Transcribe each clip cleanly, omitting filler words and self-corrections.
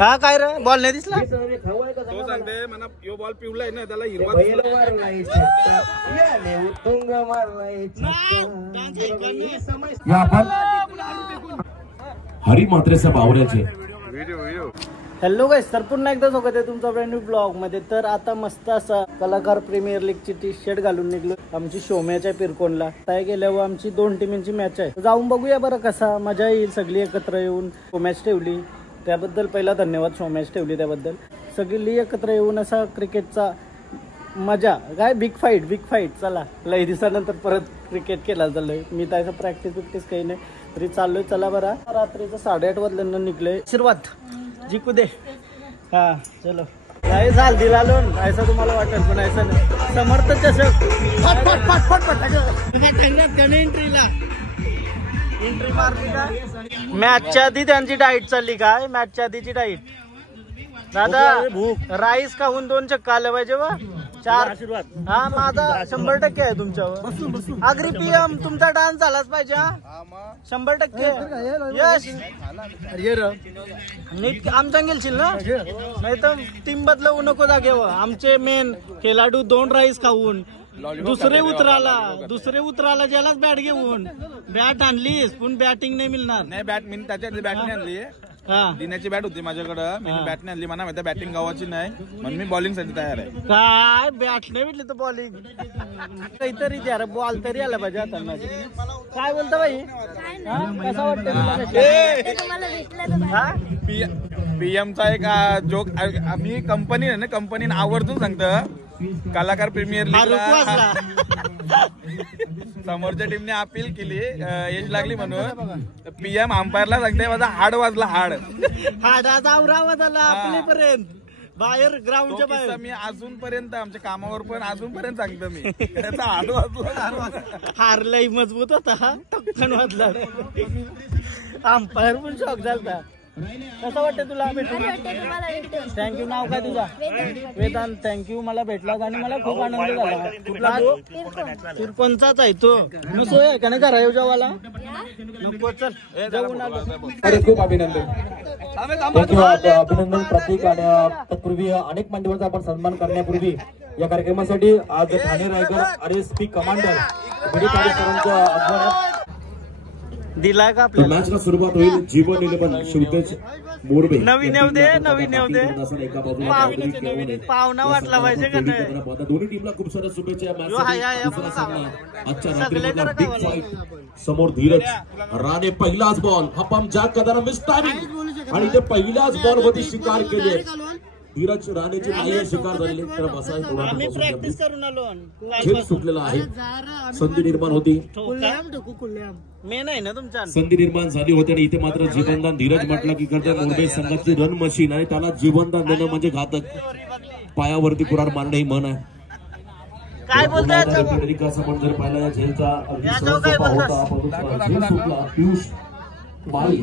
हा काय रे बॉल नाही दिसला तो सांगते मला यो बॉल पिवलाय ना त्याला हिरवा हरी मात्रेचा बावऱ्याचे. हॅलो गाईस, तर पुन्हा एकदा स्वागत आहे तुमचा ब्रँड न्यू ब्लॉग मध्ये. तर आता मस्त असा कलाकार प्रीमियर लीग ची टी शर्ट घालून निघलो आमची शो मॅच आहे पिरकोनला. काय गेल्यावर आमची 2 टीमांची मॅच आहे, जाऊन बघूया बरं कसा मजा येईल. सगळी एकत्र येऊन शो मॅच ठेवली त्याबद्दल पहिला धन्यवाद. शो मॅच ठेवली त्याबद्दल सगळी एकत्र येऊन असा क्रिकेटचा मजा काय बिग फाईट. चला लई दिवसानंतर परत क्रिकेट केला चाललोय मी. त्याचं प्रॅक्टिस काही नाही तरी चाललोय. चला बरा रात्रीचं 8:30 वाजल्यानं निघलोय. आशीर्वाद जिंकू दे. हा चलो काय झाल दिला लोन ऐसा तुम्हाला वाटेल पण ऐसा नाही. समर्थ चषक एंट्री मारली काय मॅचच्या आधी त्यांची डाईट चालली काय. मॅचच्या आधीची डाईट दादा राईस खाऊन 2 चक्का आलं पाहिजे व 4. हा माझा 100% आहे तुमच्यावर. अग्री पीएम तुमचा डान्स झालाच पाहिजे. हा 100% यश नीट आमच्या गेलशील ना नाही तर टीम बदलवू नको जागेवर. आमचे मेन खेळाडू 2 राईस खाऊन दुसरे उतराला ज्यालाच बॅट घेऊन बॅट आणलीस पण बॅटिंग नाही मिळणार. नाही बॅट मी त्याच्यात बॅट नाही आणली. दिनाची बॅट होती माझ्याकडं, मी बॅट नाही आणली. मला माहिती बॅटिंग गावाची नाही म्हणून मी बॉलिंग साठी तयार आहे. काय बॅट नाही भेटली तर बॉलिंग काहीतरी द्या बॉल तरी आला पाहिजे आता माझी. काय बोलता बाई कसं वाटतं पीएमचा एक जोक मी कंपनी आहे ना कंपनीने आवर्जून सांगतं कलाकार प्रीमियर लीग समोरच्या टीमने अपील केली एज लागली म्हणून पीएम अंपायरला सांगते माझा हाड वाजला. हाडाचा आवाज आला आपल्यापर्यंत बाहेर ग्राउंडच्या बाहेर. मी अजूनपर्यंत आमच्या कामावर पण अजूनपर्यंत सांगतो मी त्याचा हाड वाजला. हारलाही मजबूत होता टक्कन वाजला. अंपायर पण शॉक झाला. कसं वाटतं तुला भेटून. थँक्यू. नाव काय तुझा. वेदांत. थँक्यू मला भेटला आणि मला खूप आनंद झाला. कुठला तिरकोणचाच आहे तो. दुसरं आहे का नाही करा येऊ जेवायला नको. चल जाऊन आलो. खूप अभिनंदन. अभिनंदन प्रतीक. आणि तत्पूर्वी अनेक मान्यवरांचा आपण सन्मान करण्यापूर्वी या कार्यक्रमासाठी आज ठाणे रायगड RSP कमांडर सरांच्या आगमनात दिला का आपल्याला. मॅचला सुरुवात होईल. जीवन 11 शिवतेज मोरबे. नवीन येऊ दे पाहुणा वाटला पाहिजे का नाही. दोन्ही टीमला खूप साऱ्या शुभेच्छा. आजच्या रात्री समोर धीरज राणे पहिलाच बॉल हा पंप ज्या कदाना मिस टायमिंग आणि ते पहिल्याच बॉल वरती शिकार केले. धीरज राणेचे नाही शिकार झालेले तर प्रॅक्टिस करून आलो. खेळ सुटलेला आहे. संधी निर्माण होती. मेन आहे ना तुमच्या संधी निर्माण झाली होती आणि इथे मात्र जीवनदान धीरज म्हटलं की करते मुंबई संघाची रन मशीन आणि त्याला जीवनदान देणं म्हणजे घातक. पायावरती कुराड मारणं ही मन आहे. काय बोलताय असं पण जर पाहिला या झेलचा झेल सुटला. पियुष माळी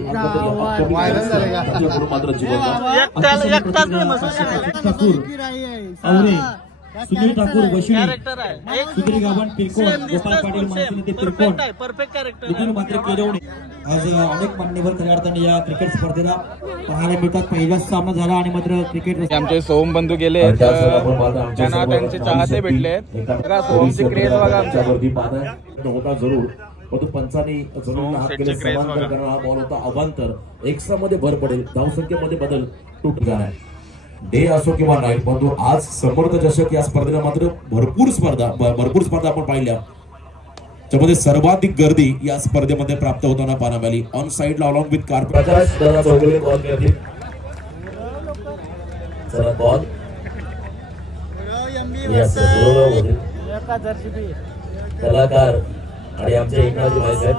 मात्र जीवन सुनील ठाकूर वशिणी सुधीर गावण पिरकोण गोपाल पाटील मानसिंग ते पिरकोण परफेक्ट कॅरेक्टर इथून मात्र केलवणे. आज अनेक मान्यवर खेळाडूंनी या क्रिकेट स्पर्धेला पाहायला मिळतात. पहिलाच सामना झाला आणि मात्र क्रिकेट आमचे सोहम बंधू गेले ज्यांना त्यांचे चाहते भेटले. सोहमची क्रेज बघा होता जरूर परंतु पंचांनी जरूर हात केले. समांतर करणारा हा बॉल होता अवांतर. एक्स्ट्रा मध्ये भर पडेल. धावसंख्येमध्ये बदल तुट जाणार डे असो किंवा नाईट. परंतु आज समर्थ चषक या स्पर्धेला मात्र भरपूर स्पर्धा आपण पाहिल्या. त्यामध्ये सर्वाधिक गर्दी या स्पर्धेमध्ये प्राप्त होताना पाहायला मिळाली. ऑन साइडला अलॉंग विथ कारपेट कलाकार आणि आमचे एकनाथजी भाई साहेब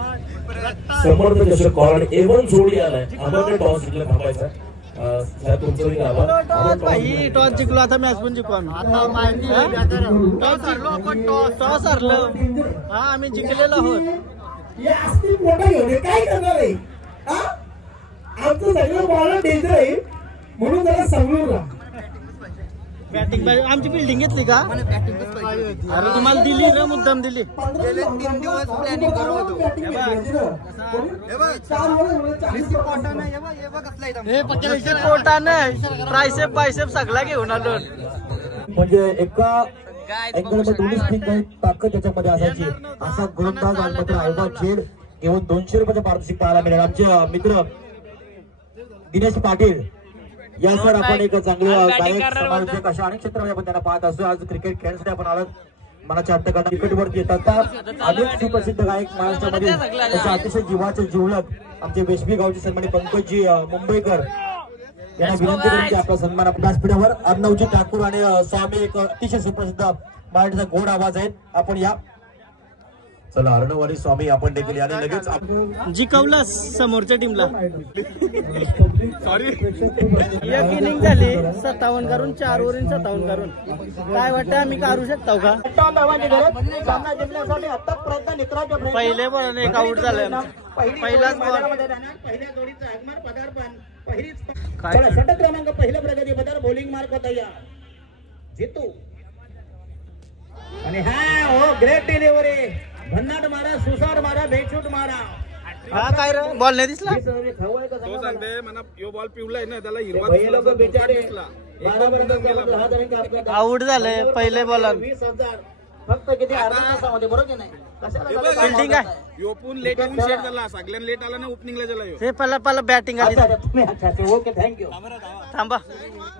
समर्थ चषक कॉल A1 जोडी आलाय. आपण टॉस जिंकला थांबायचा. टॉस जिंकलो आता मॅच पण जिंकू आम्ही. टॉस हरलो हा आम्ही जिंकलेलो आहोत. काय करणार आहे आमचं सगळं बॉल डेंजर आहे म्हणून जरा समजून राहा. बॅटिंग आमची बिल्डिंग घेतली का? अरे तुम्हाला दिली रे, मुद्दाम दिली. 3 दिवस प्लॅनिंग करत होतो. कोटा नाही, ट्रायसेप बायसेप सगळा घेऊन आलो. म्हणजे एका दोन्ही स्पिन ताकद त्याच्यामध्ये असायची. असा गोलंदाज आणि मात्र अहमद झेड घेऊन 200 रुपयाचं पारितोषिक पाहायला मिळेल. आमचे मित्र दिनेश पाटील या सर आपण एक चांगले गायक समालोचक अशा अनेक क्षेत्रामध्ये आपण त्यांना पाहत असतो. आज क्रिकेट खेळण्यासाठी आपण आलो. मनाच्या हट्टकांना क्रिकेटवरती येतात अनेक सुप्रसिद्ध गायक महाराष्ट्रामध्ये त्याच्या अतिशय जीवाचे जिवलग आमचे वेशबी गावचे सन्मानित पंकजी मुंबईकर यांना विनंती करून आपला सन्मान व्यासपीठावर अर्णवजी ठाकूर आणि स्वामी एक अतिशय सुप्रसिद्ध मराठीचा गोड आवाज आहेत. आपण या चला अर्णव आणि स्वामी आपण देखील याने लगेच जिंकवला समोरच्या टीमला. सॉरी एक इनिंग झाली 57 करून 4 ओव्हर 57 करून. काय वाटतं आम्ही करू शकतो का? पहिले बॉल एक आउट झालं. पहिलाच बॉल षटक क्रमांक पहिल्या प्रगती बदल बॉलिंग मार्क होता या जितू आणि हा हो ग्रेट डिलिव्हरी. भन्नाट मारा, सुसार मारा, बेचूट मारा. हा काय रे बॉल नाही दिसला. तो सांगते मला यो बॉल पिवलाय ना, त्याला हिरवा दिसला. आउट झाले पहिले बॉलर. 20,000 फक्त किती अर्धा तासामध्ये बरोबर नाही. फिल्डिंग आहे. योपून लेट येऊन सेट झाला. सगळ्यांना लेट आला ना ओपनिंगला झाला. हे पहिला बॅटिंग आली. Okay thank you. थांबा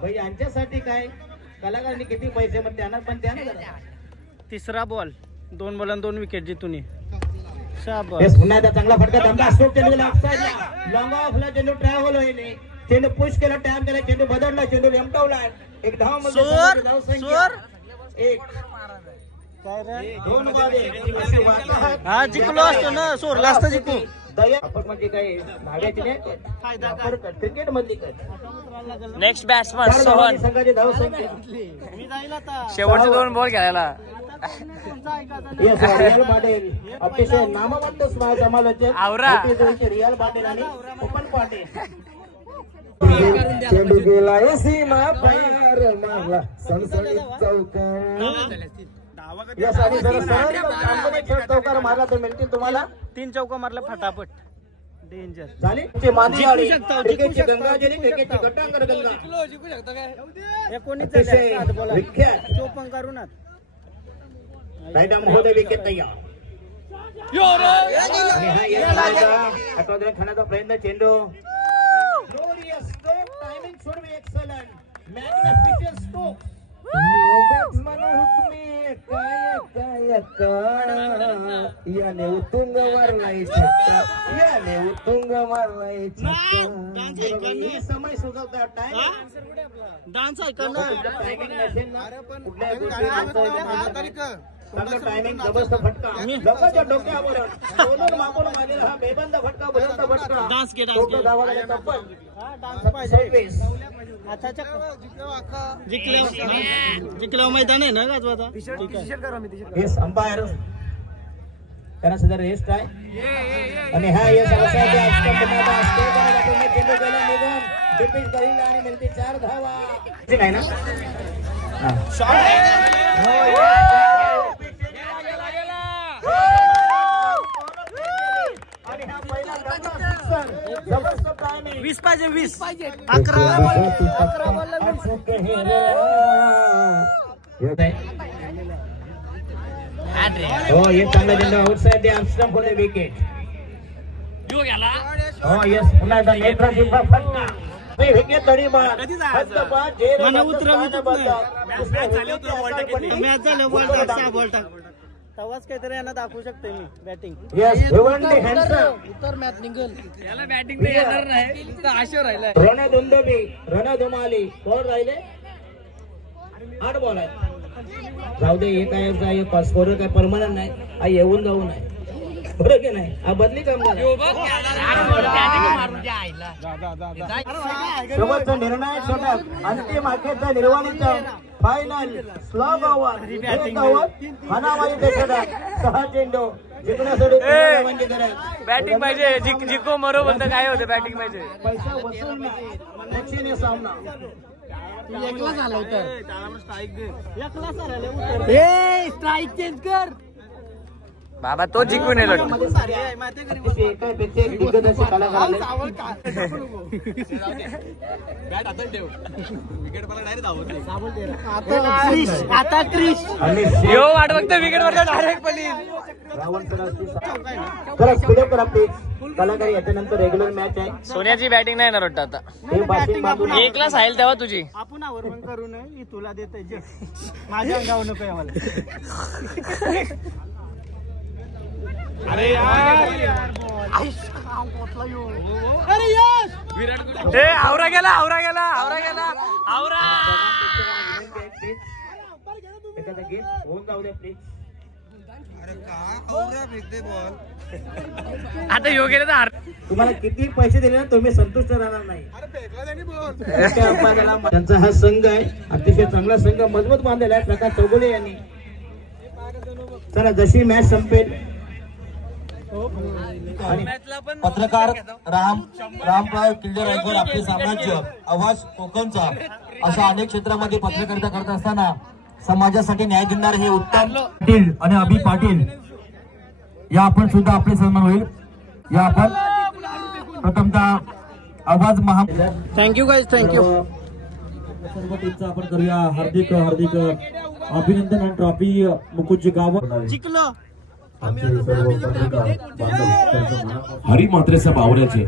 भाई यांच्यासाठी काय कलाकारांनी किती पैसे पण त्यांना पण द्या ना. तिसरा बॉल 2 बॉल 2 विकेट जितून. पुन्हा चांगला फटका धमका स्ट्रोक चेंडूला ऑफसाइडला लॉंग ऑफला चेंडू ट्रॅव्हल होईल. चेंडू पुश केला, टॅम केला, चेंडू बदलला, चेंडू लेमटावला. एक धाव मध्ये एक काय रे 2 बादे. हा जिंकलो असतो ना, सोरला असतं जिंकू. आपण म्हणजे काय भागायची नाही क्रिकेट मधली काय. Next batsman Sohan. संघाची धाव संख्या शेवटचे 2 बॉल खेळायला. रिअल पाटील अतिशय नामवंत समालोचक रिअल पाटील आणि ओपन पाटील. चेंडू गेला सीमा पार मारला सणसणीत चौकार. यासाठी चौकार मारला तर मिळतील तुम्हाला 3 चौका मारला फटाफट. डेंजर झाली क्रिकेटची गंगाजली, क्रिकेटची गटांगर गंगा. 19 विख्यात 54 करून राईट महोदय विकेट तयार. खाण्याचा प्रयत्न. चेंडू glorious stroke. Timing should be excellent. Magnificent stroke. याने उतुंग मारलाय छक्का, याने उतुंग मारलाय छक्का. समय सुचवता टाइम डान्स ऐकणार. टायमिंग नसेल ना कुठल्या टायमिंग जबरदस्त फटका लोकांच्या डोक्यावर दोन मागून मारलेला हा बेबंद फटका, बुलंद फटका. डान्स के जिंकल्यावर मैदान आहे ना गाजवाता. येस अंपायर त्यांना सध्या रेस्ट आहे. आणि हा येस चेंडू गेला निघून डिपीट करील आणि मिळते 4 धावा. नाही ना आणि हा पहिला 20 पाहिजे 20 11 हो ये चांगला चेंडू outside the Armstrong for the wicket. हो यस पुन्हा एकदा नेट रनचा फटका. विकेट तरी बाद मला उतरवलं मॅच झालं. बॉल टाक 6 बॉल टाक. तवाच काहीतरी यांना दाखवू शकते मी बॅटिंग. यस भिवंडी हँडसम उतर मॅच निघल. याला बॅटिंग नाही येणार नाही, फक्त आशा राहिलाय. रणधुंदबी रणधुमाली बॉल राहिले 8 बॉल आहेत. जाऊ दे हे काय स्कोर काय परमनंट नाही. हा येऊन जाऊ नाही बरोबर की नाही. हा बदली काम शेवटचा निर्णय षटक अंतिम अखेरचा निर्वाणीचा फायनल स्लॉग ओव्हर. हनामाई षटक 6 चेंडू जिंकण्यासाठी बॅटिंग पाहिजे. जिंको मरो म्हणतं काय होतं बॅटिंग पाहिजे. पैसा वसूल सामना एकला झाला तर स्ट्राईक दे. एकला सरायला उतर. ए स्ट्राईक चेंज कर बाबा तो जिंकून येलो एकापेक्षा एक दिग्गज कलाकार आले. बॅट हातात ठेव. विकेट मला डायरेक्ट धावत नाही. आता क्रिश आणि यो वाट बघतो विकेट वर डायरेक्ट पडली. रावण चला पुढे करा प्लीज. कलाकार याच्यानंतर रेग्युलर मॅच आहे. सोन्याची बॅटिंग नाही येणार वाटतं आता. हे बाशिंग बांधून एकला साईल तेव्हा तुझी. आपण आवरण करू नये तुला देते जे माझ्या अंगावर नको आहे मला. अरे यार अरे यश विराट कोहली ए आवरा गेला आवरा गेला आवरा गेला आवरा. एखादा गेम होऊन जाऊ द्या प्लीज. आता यो गेले तर हार. तुम्हाला किती पैसे दिले ना तुम्ही संतुष्ट राहणार नाही. त्यांचा हा संघ आहे अतिशय चांगला संघ मजबूत बांधलेला आहे प्रकाश चौगुले यांनी. चला जशी मॅच संपेल पत्रकार रामराव किल्ले रायगड आपले साम्राज्य आवाज कोकणचा अशा अनेक क्षेत्रामध्ये पत्रकारिता करत असताना समाजासाठी न्याय देणारे हे उत्तम पाटील आणि अभि पाटील या आपण सुद्धा आपले सन्मान होईल. या आपण प्रथमतः आवाज महा थँक्यू गाईज थँक्यू. सर्व टीमचा आपण करूया हार्दिक हार्दिक अभिनंदन आणि ट्रॉफी मुकुटजी गाव जिंकलो. हरी मात्रेचा बावऱ्याचे